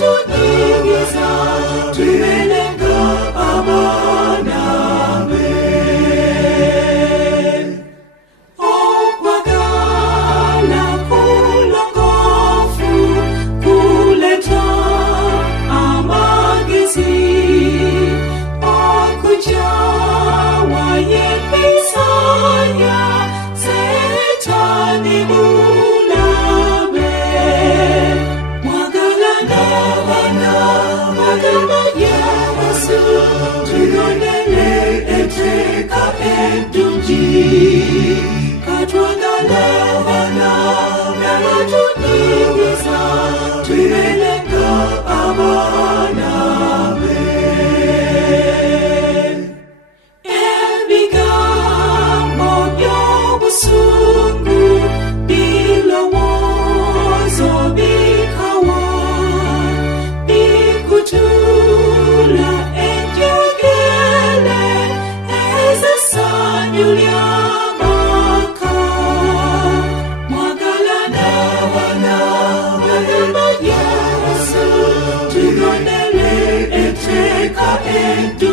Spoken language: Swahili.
tunyingiza tumelenga abanabe okwagala kulongofu kuleta amagezi okujawa yepisanya setani mulabe mwagalana bana magama yesu tuyonele eteka edunji katwagala bana nabatunyingiza tumelenga abanabe ebigambo by'obusungu bilowoozo bikawa bikutula enjegele ez'essanyu ly'amaka mwagalana bana bagamba yesu tuyonele etteeka eddu